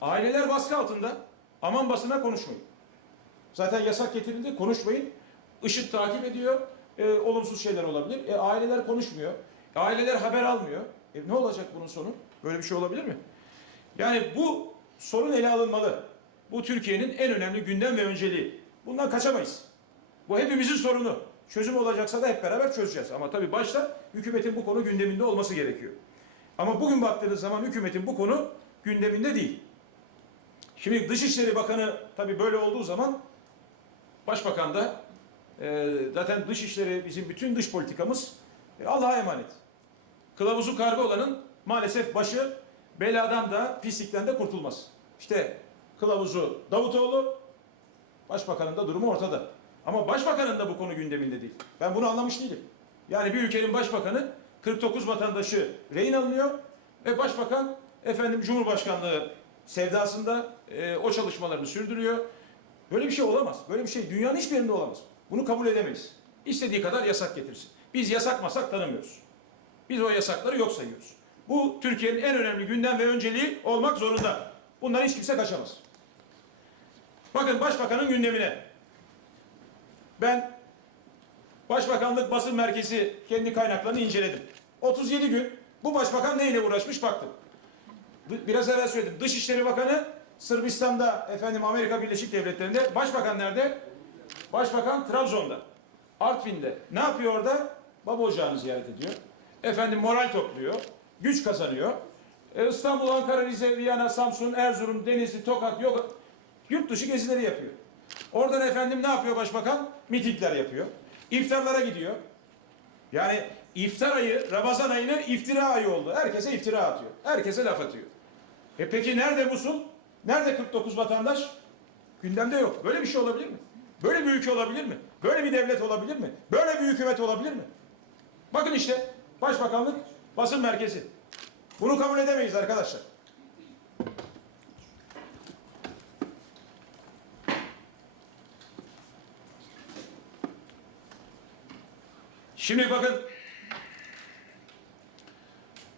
Aileler baskı altında. Aman basına konuşmayın. Zaten yasak getirildi. Konuşmayın. IŞİD takip ediyor. E, olumsuz şeyler olabilir. E, aileler konuşmuyor. E, aileler haber almıyor. E, ne olacak bunun sonu? Böyle bir şey olabilir mi? Yani bu sorun ele alınmalı. Bu Türkiye'nin en önemli gündem ve önceliği. Bundan kaçamayız. Bu hepimizin sorunu. Çözüm olacaksa da hep beraber çözeceğiz. Ama tabii başta hükümetin bu konu gündeminde olması gerekiyor. Ama bugün baktığınız zaman hükümetin bu konu gündeminde değil. Şimdi Dışişleri Bakanı tabii böyle olduğu zaman Başbakan da e, zaten dışişleri bizim bütün dış politikamız e, Allah'a emanet. Kılavuzu karga olanın maalesef başı beladan da pislikten de kurtulmaz. İşte kılavuzu Davutoğlu, başbakanın da durumu ortada. Ama başbakanın da bu konu gündeminde değil. Ben bunu anlamış değilim. Yani bir ülkenin başbakanı 49 vatandaşı rehin alınıyor ve başbakan efendim Cumhurbaşkanlığı sevdasında e, o çalışmalarını sürdürüyor. Böyle bir şey olamaz. Böyle bir şey dünyanın hiçbir yerinde olamaz. Bunu kabul edemeyiz. İstediği kadar yasak getirsin. Biz yasak masak tanımıyoruz. Biz o yasakları yok sayıyoruz. Bu Türkiye'nin en önemli gündem ve önceliği olmak zorunda. Bundan hiç kimse kaçamaz. Bakın başbakanın gündemine. Ben Başbakanlık basın merkezi kendi kaynaklarını inceledim. 37 gün bu başbakan neyle uğraşmış baktım. Biraz evvel söyledim. Dışişleri Bakanı Sırbistan'da, efendim Amerika Birleşik Devletleri'nde. Başbakan nerede? Başbakan Trabzon'da. Artvin'de. Ne yapıyor orada? Baba ocağını ziyaret ediyor. Efendim moral topluyor. Güç kazanıyor. E, İstanbul, Ankara, Rize, Viyana, Samsun, Erzurum, Denizli, Tokat, yok. Yurt dışı gezileri yapıyor. Oradan efendim ne yapıyor başbakan? Mitingler yapıyor. İftarlara gidiyor. Yani iftar ayı, Ramazan ayını iftira ayı oldu. Herkese iftira atıyor. Herkese laf atıyor. E peki nerede Musul? Nerede 49 vatandaş? Gündemde yok. Böyle bir şey olabilir mi? Böyle bir ülke olabilir mi? Böyle bir devlet olabilir mi? Böyle bir hükümet olabilir mi? Bakın işte Başbakanlık basın merkezi. Bunu kabul edemeyiz arkadaşlar. Şimdi bakın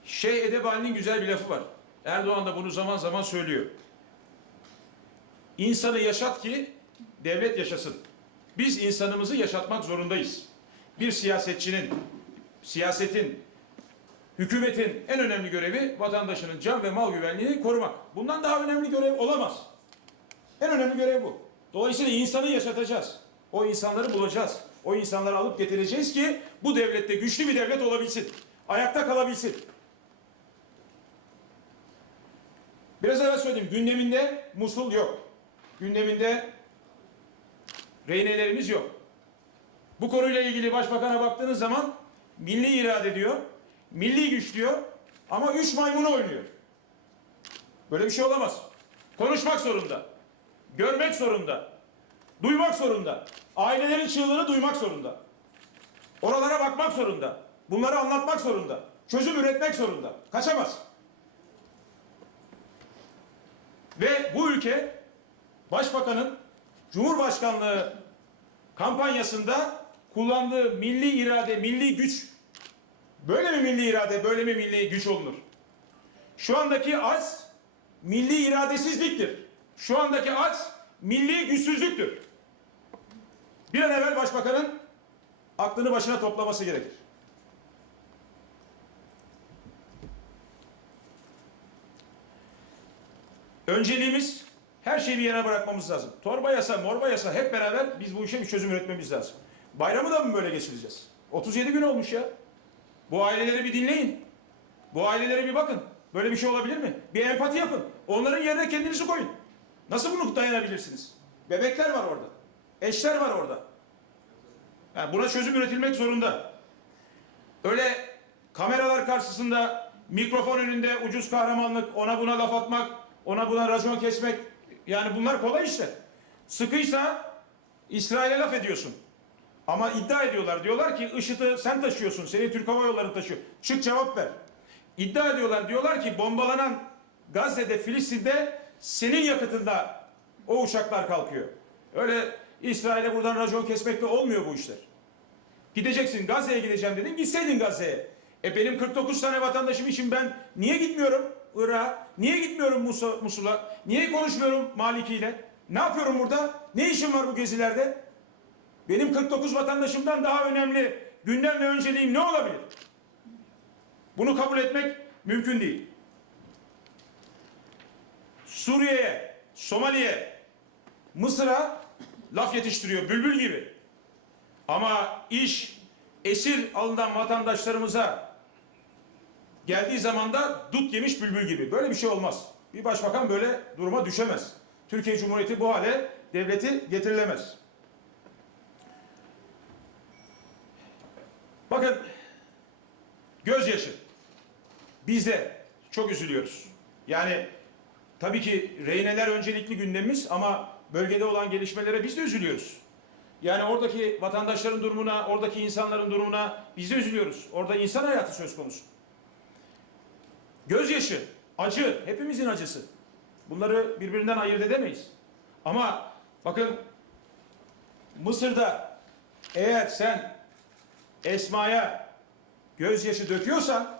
Şeyh Edebali'nin güzel bir lafı var. Erdoğan da bunu zaman zaman söylüyor. İnsanı yaşat ki devlet yaşasın. Biz insanımızı yaşatmak zorundayız. Bir siyasetçinin, siyasetin, hükümetin en önemli görevi vatandaşının can ve mal güvenliğini korumak. Bundan daha önemli görev olamaz. En önemli görev bu. Dolayısıyla insanı yaşatacağız. O insanları bulacağız. O insanları alıp getireceğiz ki bu devlette güçlü bir devlet olabilsin. Ayakta kalabilsin. Biraz evvel söyledim. Gündeminde Musul yok. Gündeminde reynelerimiz yok. Bu konuyla ilgili başbakana baktığınız zaman milli irade diyor, milli güç diyor ama üç maymunu oynuyor. Böyle bir şey olamaz. Konuşmak zorunda. Görmek zorunda. Duymak zorunda. Ailelerin çığlığını duymak zorunda. Oralara bakmak zorunda. Bunları anlatmak zorunda. Çözüm üretmek zorunda. Kaçamaz. Ve bu ülke başbakanın Cumhurbaşkanlığı kampanyasında kullandığı milli irade, milli güç böyle mi milli irade, böyle mi milli güç olunur? Şu andaki az milli iradesizliktir. Şu andaki az milli güçsüzlüktür. Bir an evvel başbakanın aklını başına toplaması gerekir. Önceliğimiz her şeyi bir yana bırakmamız lazım. Torba yasa, morba yasa hep beraber biz bu işe bir çözüm üretmemiz lazım. Bayramı da mı böyle geçireceğiz? 37 gün olmuş ya. Bu aileleri bir dinleyin. Bu ailelere bir bakın. Böyle bir şey olabilir mi? Bir empati yapın. Onların yerine kendinizi koyun. Nasıl bunu dayanabilirsiniz? Bebekler var orada. Eşler var orada. Yani buna çözüm üretilmek zorunda. Öyle kameralar karşısında mikrofon önünde ucuz kahramanlık, ona buna laf atmak, ona buna racon kesmek yani bunlar kolay işler. Sıkıysa İsrail'e laf ediyorsun. Ama iddia ediyorlar. Diyorlar ki IŞİD'i sen taşıyorsun. Seni Türk Hava Yolları taşıyor. Çık cevap ver. İddia ediyorlar. Diyorlar ki bombalanan Gazze'de, Filistin'de senin yakıtında o uçaklar kalkıyor. Öyle İsrail'e buradan racon kesmekle olmuyor bu işler. Gideceksin Gazze'ye gideceğim dedin gitseydin Gazze'ye. E benim 49 tane vatandaşım için ben niye gitmiyorum Irak'a? Niye gitmiyorum Musul'a? Niye konuşmuyorum Maliki ile? Ne yapıyorum burada? Ne işim var bu gezilerde? Benim 49 vatandaşımdan daha önemli gündem ve önceliğim ne olabilir? Bunu kabul etmek mümkün değil. Suriye'ye, Somali'ye, Mısır'a laf yetiştiriyor bülbül gibi. Ama iş esir alınan vatandaşlarımıza geldiği zaman da dut yemiş bülbül gibi. Böyle bir şey olmaz. Bir başbakan böyle duruma düşemez. Türkiye Cumhuriyeti bu hale devleti getirilemez. Bakın gözyaşı. Biz de çok üzülüyoruz. Yani tabii ki reyneler öncelikli gündemimiz ama bölgede olan gelişmelere biz de üzülüyoruz. Yani oradaki vatandaşların durumuna, oradaki insanların durumuna biz de üzülüyoruz. Orada insan hayatı söz konusu. Gözyaşı, acı, hepimizin acısı. Bunları birbirinden ayırt edemeyiz. Ama bakın Mısır'da eğer sen Esma'ya gözyaşı döküyorsan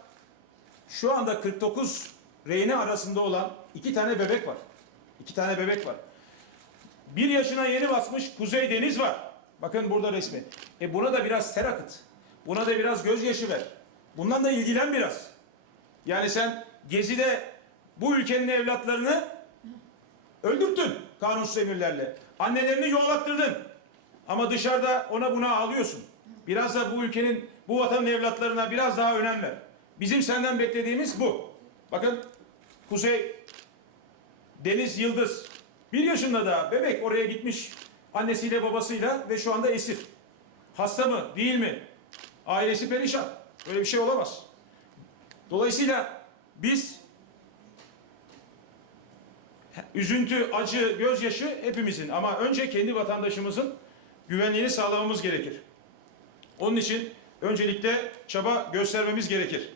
şu anda 49 reyne arasında olan iki tane bebek var. İki tane bebek var. Bir yaşına yeni basmış Kuzey Deniz var. Bakın burada resmi. E buna da biraz ter akıt. Buna da biraz gözyaşı ver. Bundan da ilgilen biraz. Yani sen Gezi'de bu ülkenin evlatlarını öldürttün kanunsuz emirlerle. Annelerini yollattırdın. Ama dışarıda ona buna ağlıyorsun. Biraz da bu ülkenin, bu vatanın evlatlarına biraz daha önem ver. Bizim senden beklediğimiz bu. Bakın Kuzey Deniz Yıldız. Bir yaşında da bebek oraya gitmiş annesiyle babasıyla ve şu anda esir. Hasta mı değil mi? Ailesi perişan. Öyle bir şey olamaz. Dolayısıyla biz üzüntü, acı, gözyaşı hepimizin ama önce kendi vatandaşımızın güvenliğini sağlamamız gerekir. Onun için öncelikle çaba göstermemiz gerekir.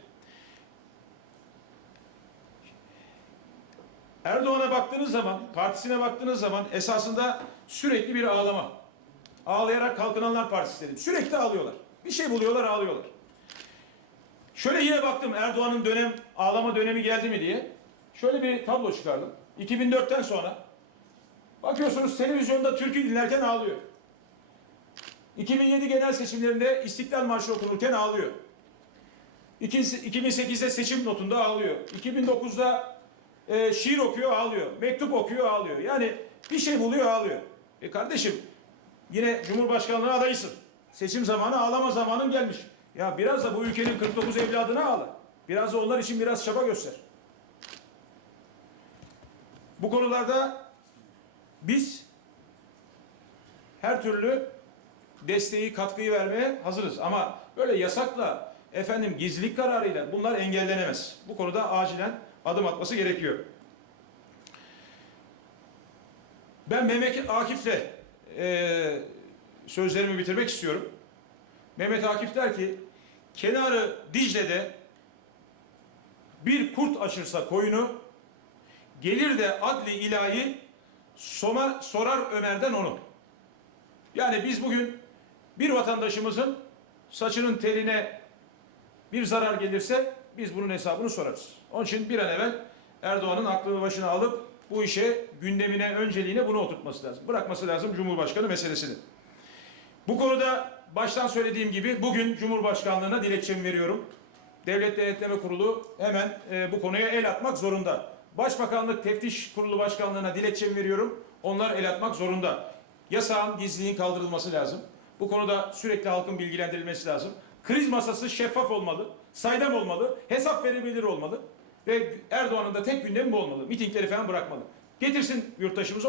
Erdoğan'a baktığınız zaman, partisine baktığınız zaman esasında sürekli bir ağlama. Ağlayarak Kalkınanlar Partisi dedim. Sürekli ağlıyorlar. Bir şey buluyorlar, ağlıyorlar. Şöyle yine baktım Erdoğan'ın dönem ağlama dönemi geldi mi diye. Şöyle bir tablo çıkardım. 2004'ten sonra bakıyorsunuz televizyonda türkü dinlerken ağlıyor. 2007 genel seçimlerinde İstiklal Marşı okunurken ağlıyor. 2008'de seçim notunda ağlıyor. 2009'da e, şiir okuyor ağlıyor. Mektup okuyor ağlıyor. Yani bir şey buluyor ağlıyor. E kardeşim yine Cumhurbaşkanlığı adayısın. Seçim zamanı ağlama zamanın gelmiş. Ya biraz da bu ülkenin 49 evladına ağla. Biraz da onlar için biraz çaba göster. Bu konularda biz her türlü desteği, katkıyı vermeye hazırız. Ama böyle yasakla, efendim gizlilik kararıyla bunlar engellenemez. Bu konuda acilen adım atması gerekiyor. Ben Mehmet Akif'le e, sözlerimi bitirmek istiyorum. Mehmet Akif der ki, kenarı Dicle'de bir kurt aşırsa koyunu, gelir de adli ilahi soma, sorar Ömer'den onu. Yani biz bugün bir vatandaşımızın saçının teline bir zarar gelirse biz bunun hesabını sorarız. Onun için bir an evvel Erdoğan'ın aklını başına alıp bu işe gündemine, önceliğine bunu oturtması lazım. Bırakması lazım Cumhurbaşkanı meselesini. Bu konuda baştan söylediğim gibi bugün Cumhurbaşkanlığına dilekçemi veriyorum. Devlet Denetleme Kurulu hemen e, bu konuya el atmak zorunda. Başbakanlık Teftiş Kurulu Başkanlığına dilekçemi veriyorum. Onlar el atmak zorunda. Yasağın gizliliğin kaldırılması lazım. Bu konuda sürekli halkın bilgilendirilmesi lazım. Kriz masası şeffaf olmalı, saydam olmalı, hesap verebilir olmalı. Ve Erdoğan'ın da tek gündemi bu olmalı. Mitingleri falan bırakmalı. Getirsin yurttaşımız